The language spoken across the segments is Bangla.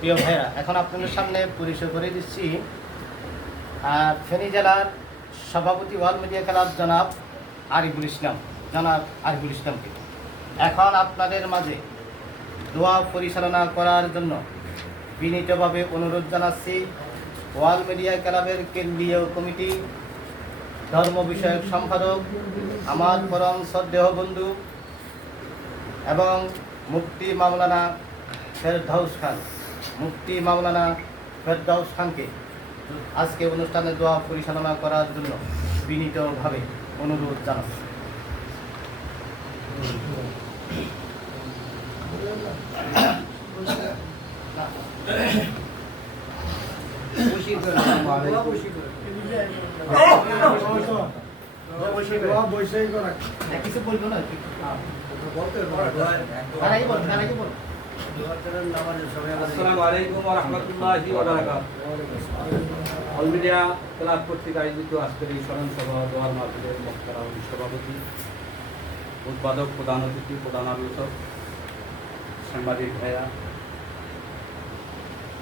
প্রিয় ভাইরা এখন আপনাদের সামনে পরিচয় করে দিচ্ছি। আর ফেনী জেলার সভাপতি ওয়াল মিডিয়া ক্লাব জনাব আরিফুল ইসলাম। জনাব আরিফুল ইসলামকে। এখন আপনাদের মাঝে দোয়া পরিচালনা করার জন্য বিনীতভাবে অনুরোধ জানাচ্ছি ওয়াল মিডিয়া ক্লাবের কেন্দ্রীয় কমিটি, ধর্ম বিষয়ক সম্পাদক, আমার পরম শ্রদ্ধেয় বন্ধু এবং মুফতি মাওলানা ফেরদাউস খান। মুফতি মাওলানা ফেরদাউস খানকে আজকে অনুষ্ঠানে দোয়া পরিচালনা করার জন্য বিনীতভাবে অনুরোধ জানাচ্ছি। কিছু বলব না তারাই বল তারাই বল। উদ্বোধক প্রধান অতিথি, প্রধান আলোচক, সাংবাদিক ভাইয়া।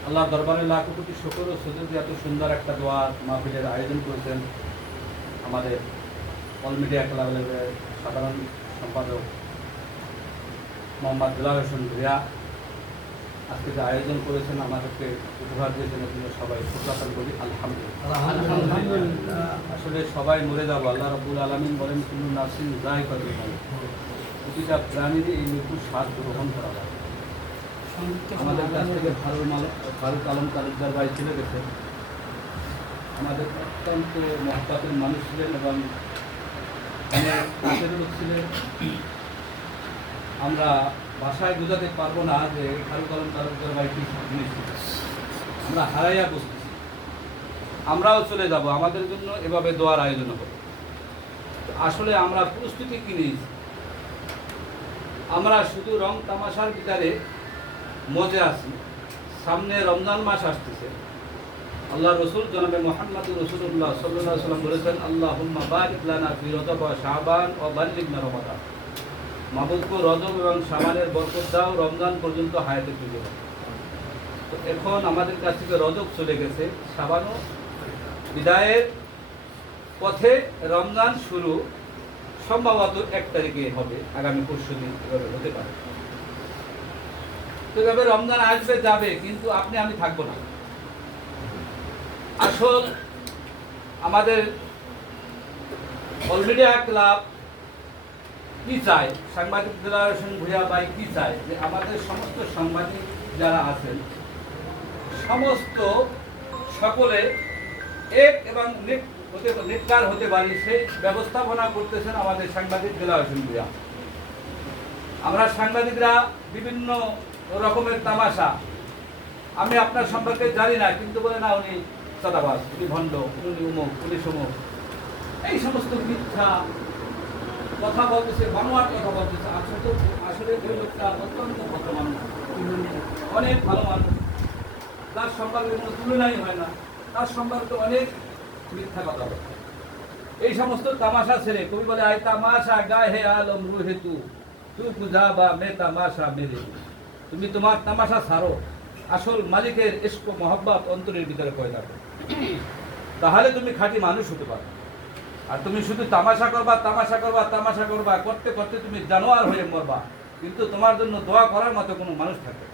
আল্লাহ দরবারে লাখ কোটি শুকর ও সুযোগ এত সুন্দর একটা দোয়ার মাহফিলের আয়োজন করেছেন আমাদের অল মিডিয়া ক্লাবের সাধারণ সম্পাদক মোহাম্মদ দুলাল হোসেন ভূয়া আজকে যে আয়োজন করেছেন আমাদেরকে উপহার দিয়েছেন জন্য সবাই সুপ্রাতন করি আলহামদুলিল্লাহ। আসলে সবাই মরে যাব আল্লাহ রব্বুল আলমিন বলেন কোনো নাসিন যাই করবে প্রতিটা প্রাণীরই এই মৃত্যুর স্বাদ গ্রহণ করা হয় আমাদের কাছ থেকে ফারুক মাল ফারুক আলম তালুকদার ভাই ছেলে গেছেন। আমাদের অত্যন্ত মহব্বতের মানুষ ছিলেন এবং অনেক কাজের লোক ছিলেন। আমরা ভাষায় বোঝাতে পারব না যে ফারুক আলম তালুকদার ভাই আমরা হারাইয়া বসতেছি। আমরাও চলে যাব, আমাদের জন্য এভাবে দোয়ার আয়োজন হবে। আসলে আমরা প্রস্তুতি কি নিয়েছি? আমরা শুধু রং তামাশার ভিতরে মজে আছি। সামনে রমজান মাস আসতেছে। আল্লাহ রসুল জনাবে মোহাম্মদ রসুল্লাহ সাল্লাহ সাল্লাম বলেছেন আল্লাহ হুম্মা বারিক লানা ফি রজব শাবান ও রমাদান। মাবুদকে রজব এবং সামানের বরকত দাও রমজান পর্যন্ত হায়াতে তুলে তো এখন আমাদের কাছ থেকে রজব চলে গেছে। শাবানও বিদায়ের পথে রমজান শুরু সম্ভবত এক তারিখে হবে, আগামী পরশু দিন এভাবে হতে পারে। তো এভাবে রমজান আসবে, যাবে, কিন্তু আপনি, আমি থাকব না। আসল আমাদের অলরেডি এক ক্লাব কি চায়? সাংবাদিক ফেডারেশন ভূয়া ভাই কি চায়? যে আমাদের সমস্ত সাংবাদিক যারা আছেন, সমস্ত সকলে এক এবং হতে নিকার হতে পারি, সেই ব্যবস্থাপনা করতেছেন আমাদের সাংবাদিক ফেডারেশন ভূয়া আমরা সাংবাদিকরা বিভিন্ন রকমের তামাশা। আমি আপনার সম্পর্কে জানি না, কিন্তু বলে না উনি চাঁদাবাস উনি ভণ্ড, উনি উমুক, উনি সমুক। এই সমস্ত মিথ্যা কথা বলতেছে, বানোয়ার কথা বলতেছে। আসলে আসলে ওই লোকটা অত্যন্ত ভদ্র মানুষ। অনেক ভালো মানুষ। তার সম্পর্কে কোনো তুলনাই হয় না। তার সম্পর্কে অনেক মিথ্যা কথা বলে। এই সমস্ত তামাশা ছেড়ে কবি বলে, আয় তামাশা গায়ে হে আলম রুহে তু। তু পূজা বা মে তামাশা মেরে তুমি তোমার তামাশা ছাড়ো। আসল মালিকের ইস্ক মহব্বত অন্তরের ভিতরে পয়দা করো তাহলে তুমি খাঁটি মানুষ হতে পারো। আর তুমি শুধু তামাশা করবা তামাশা করবা তামাশা করবা করতে করতে তুমি জানোয়ার হয়ে মরবা। কিন্তু তোমার জন্য দোয়া করার মতো কোনো মানুষ থাকে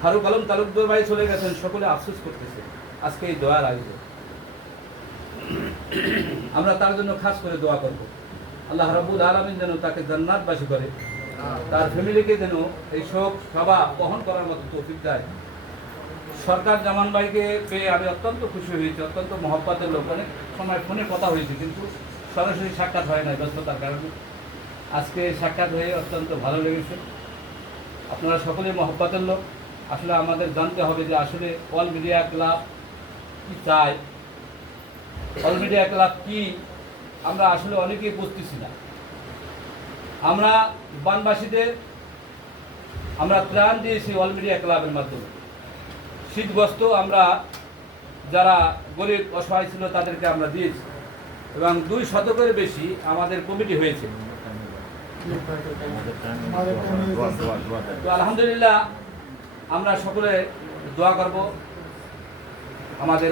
ফারুক আলম তালুকদার ভাই চলে গেছেন সকলে আফসোস করতেছে। আজকে এই দোয়ার আয়োজন। আমরা তার জন্য খাস করে দোয়া করব। আল্লাহ রাবুল আলমিন যেন তাকে জান্নাতবাসী করে। তার ফ্যামিলিকে যেন এই শোক সভা বহন করার মতো তৌফিক দেয়। সরকার জামান ভাইকে পেয়ে আমি অত্যন্ত খুশি হয়েছি, অত্যন্ত মহব্বতের লোক। অনেক সময় ফোনে কথা হয়েছে, কিন্তু সরাসরি সাক্ষাৎ হয় না ব্যস্ততার কারণে। আজকে সাক্ষাৎ হয়ে অত্যন্ত ভালো লেগেছে। আপনারা সকলেই মহব্বতের লোক। আসলে আমাদের জানতে হবে যে আসলে অল মিডিয়া ক্লাব কি চায়? অল মিডিয়া ক্লাব কি? আমরা আসলে অনেকেই বুঝতেছি না। আমরা বানবাসীদের আমরা ত্রাণ দিয়েছি অল মিডিয়া ক্লাবের মাধ্যমে। শীতগ্রস্ত আমরা যারা গরিব, অসহায় ছিল তাদেরকে আমরা দিয়েছি। এবং দুই শতকের বেশি আমাদের কমিটি হয়েছে। তো আলহামদুলিল্লাহ আমরা সকলে দোয়া করব। আমাদের